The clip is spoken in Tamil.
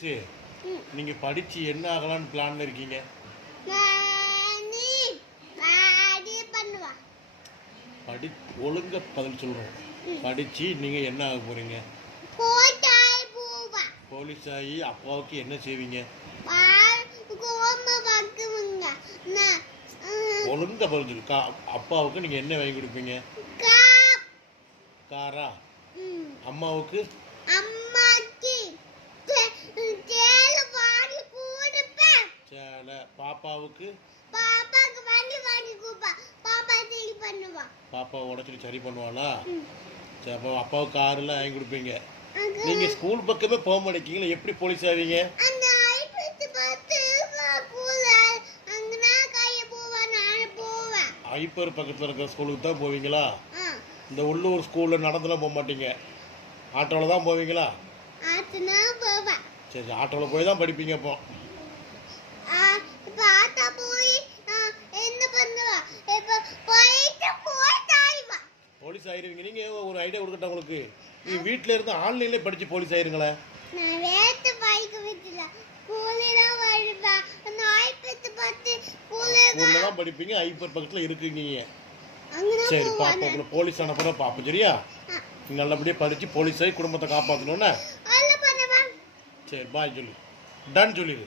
சரி, நீங்க படிச்சு என்ன ஆகலாம்னு பிளான்ல இருக்கீங்க? படி ஒழுங்கா பதில் சொல்றோம். படிச்சு நீங்க என்ன ஆக போறீங்க? போலீஸ் ஆகி அப்பாவுக்கு என்ன செய்வீங்க? ஒழுங்கா பதில் சொல்லு. அப்பாவுக்கு நீங்க என்ன வாங்கி கொடுப்பீங்க? காரா? அம்மாவுக்கு? சேலை. பாப்பாவுக்கு? பாப்பா உடச்சிட்டு சரி பண்ணுவாளா? சரி, அப்போ அப்பாவுக்கு காரெல்லாம் வாங்கி கொடுப்பீங்க. நீங்க ஸ்கூல் பக்கமே போக மாட்டேங்கீங்களா, எப்படி போலீஸ் ஆவீங்க? ஐப்பர் பக்கத்தில் இருக்கிற ஸ்கூலுக்கு தான் போவீங்களா? இந்த உள்ளூர் ஸ்கூலில் நடந்துலாம் போக மாட்டீங்க, ஆட்டோவில் தான் போவீங்களா? சரி, ஆட்டோவில் போய் தான் படிப்பீங்க. அப்போ போலீஸ் ஆயிருவீங்க. நீங்க ஒரு ஐடியா கொடுக்கட்டா உங்களுக்கு? நீங்க வீட்டில இருந்து ஆன்லைன்ல படிச்சு போலீஸ் ஆயிருங்களே. ஸ்கூல்ல தான் படிப்பீங்க, ஐப்பர் பக்கத்துல இருக்கீங்க. சரி, பாப்பா உங்களை போலீஸ் அனுப்புற பாப்பா. சரியா? நல்லபடியா படிச்சு போலீஸ் ஆகி குடும்பத்தை காப்பாற்றணும்னா. சரி, பாய் சொல்லு. டன் சொல்லிடு.